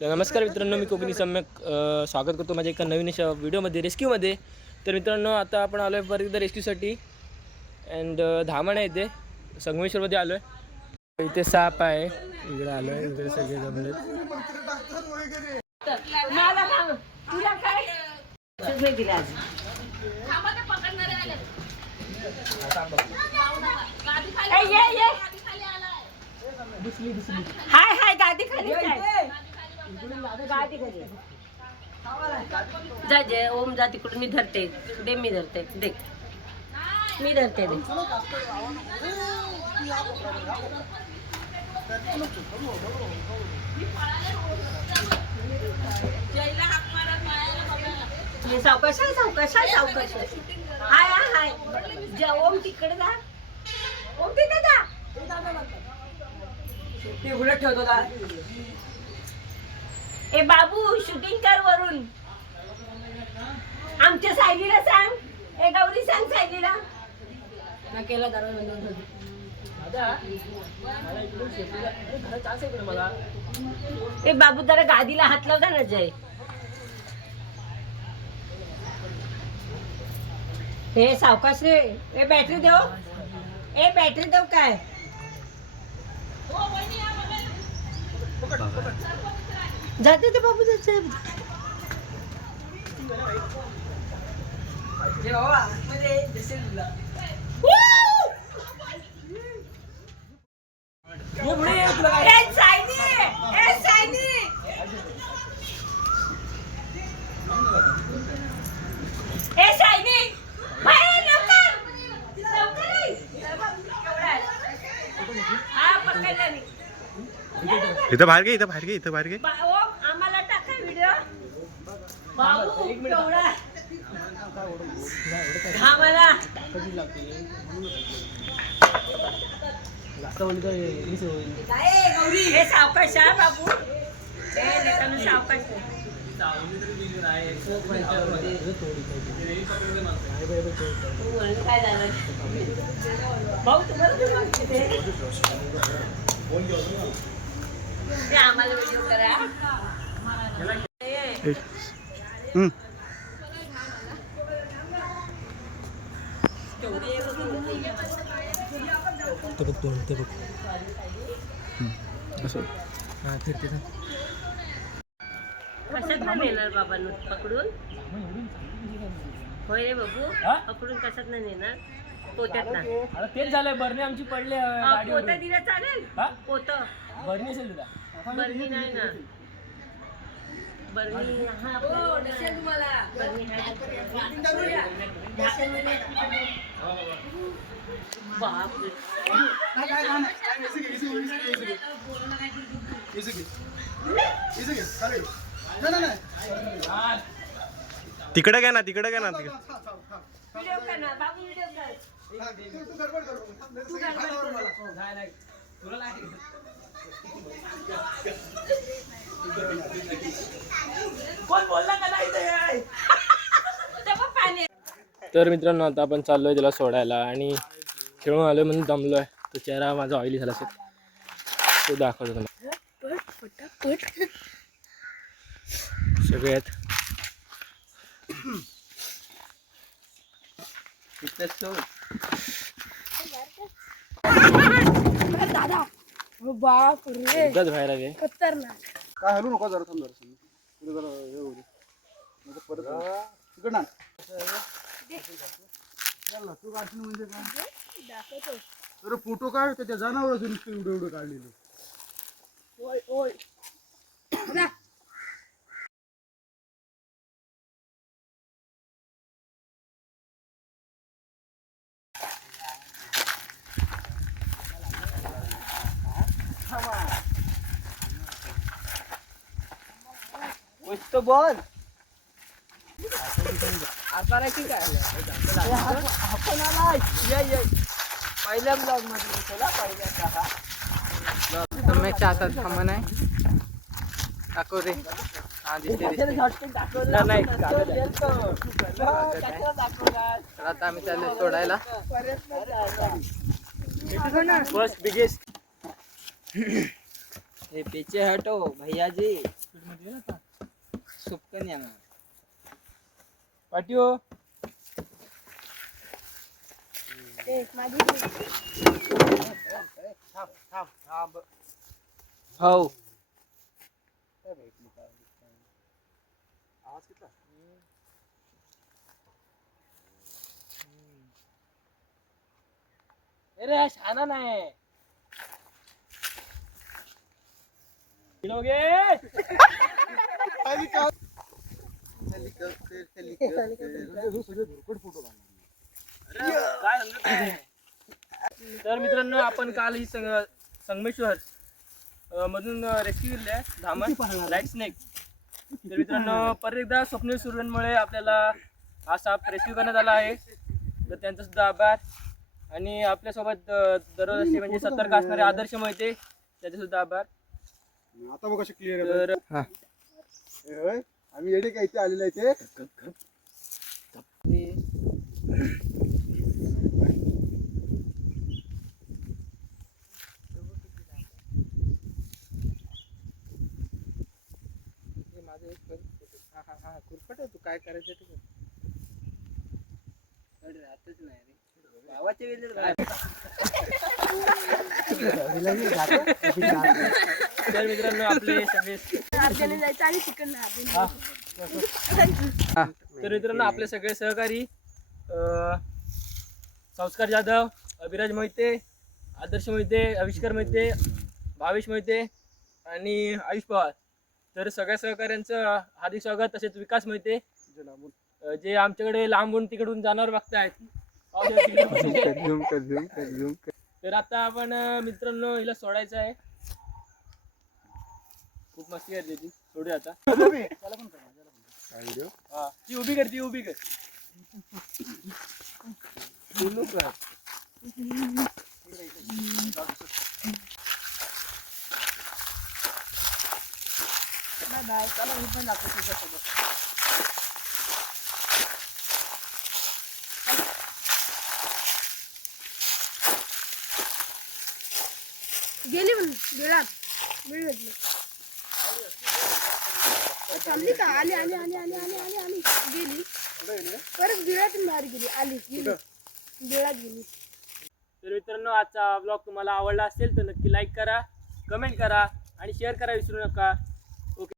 तर नमस्कार मित्रांनो, मी कोकणी सम्यक स्वागत करतो माझ्या एका नवीन अशा व्हिडिओमध्ये रेस्क्यूमध्ये. तर मित्रांनो, आता आपण आलो आहे परत एकदा रेस्क्यूसाठी. अँड धामण आहे इथे संगमेश्वरमध्ये आलो आहे. इथे साप आहे, इकडे आलो आहे, इकडे सगळे जमले. हाय हाय गादी खाली जा जय ओम जा तिकडून मी धरते दे मी धरते देख मी धरते दे सावकाश आहे सावकाश आहे सावकाश हाय हाय हाय जय ओम तिकडे जा ओम तिकडे जा ते उलट ठेवतो का ए बाबू शूटिंग कर वरून आमच्या सायलीला सांग ए गौरी सांग सायलीला ना केला ए बाबू जरा गादीला हात लावता ना जय हे सावकाश रे ए बॅटरी देव काय जाते ते बाबू जाते इथं बाहेर घे आम्हाला टाका व्हिडिओ बाबू केवढा आम्हाला हे सावकाश आहे बाबू हे सावकाश काय झालं भाऊ तुम्हाला ते आम्हाला व्हिडिओ करा ते बघ असं हां फिरते ना कशात नाही नेणार बाबांना पकडून होय रे बाबू पकडून कशात नाही नेणार पोत्यात ना आता तेच झालंय. बरणी आमची पडले पोतं दिलं चालेल पोतं बरणी असेल तुला बरणी नाही ना बरणी हा बरणी बापरे तिकडे घ्या ना व्हिडिओ कर ना बाबू व्हिडिओ कर कोण बोलला का नाही पाणी तर मित्रांनो, आता आपण चाललो आहे त्याला सोडायला आणि खेळून आलो म्हणून दमलो आहे. तो चेहरा माझा ऑइली झाला असेल, तो दाखवतो तुम्हाला. सगळे आहेत दादा बाप रे एकदाच बाहेर आले. खतरनाक काय हलू नको जरा थांब जरा हे होऊ दे परत तिकडं तू काढशील म्हणजे काय दाखवतो अरे फोटो काढ त्याच्या जनावरांचं नुसतं एवढं काढलेलं ओय ओय तो बोल करायची काय आपण आलाय पहिल्या ब्लॉग मध्ये चला पहिल्या हातात थांबण आहे दाखव रे. आता आम्ही चाललो सोडायला. फर्स्ट बिगेस्ट ये पीछे हटो भैया जी. सुपकन या पाटिओ हो आवाज किती अरे शाना नाही किलोगे सगळे धुरकट फोटो काय समजत नाही. तर मित्रांनो आपण काल ही संगमेश्वर मधून रेस्क्यू केले आहे धामण ब्लॅक स्नेक. तर मित्रांनो परत एकदा स्वप्नील सुर्वेंमुळे आपल्याला हा साप रेस्क्यू करण्यात आला आहे. तर त्यांचा सुद्धा आभार. आणि आपल्यासोबत दररोज असे म्हणजे सतर्क असणारे आदर्श मोहिते त्याचे सुद्धा आभार. आता बघ कसे क्लिअर तर आहे. आम्ही येडे काय इथे आलेले आहे माझं एक खुरपट आहे. तू काय करायचं ते राहतच नाही रे गावाचे गेले तर मित्रांनो आपले सगळे जायचं आणि चिकन तर मित्रांनो आपले सगळे सहकारी संस्कार जाधव, अभिराज मोहिते, आदर्श मोहिते, आविष्कार मोहिते, भावेश मोहिते आणि आयुष पवार. तर सगळ्या सहकाऱ्यांचं हार्दिक स्वागत. तसेच विकास मोहिते जे आमच्याकडे लांबून तिकडून जाणार बघतायत. तर आता आपण मित्रांनो हिला सोडायचं आहे. खूप मस्ती करते ती. सोडूया आता. हा ती उभी कर, ती उभी कर. बाय चला मी पण जातो तुझ्यासोबत. गेली म्हणून बिळात बिळ भेटली. थांबली का? आली आली आली आली आली आली आली गेली. परत बिळातून बाहेर गेली. आली गेली बिळात गेली. तर मित्रांनो आजचा ब्लॉग तुम्हाला आवडला असेल तर नक्की लाईक करा, कमेंट करा आणि शेअर करा विसरू नका.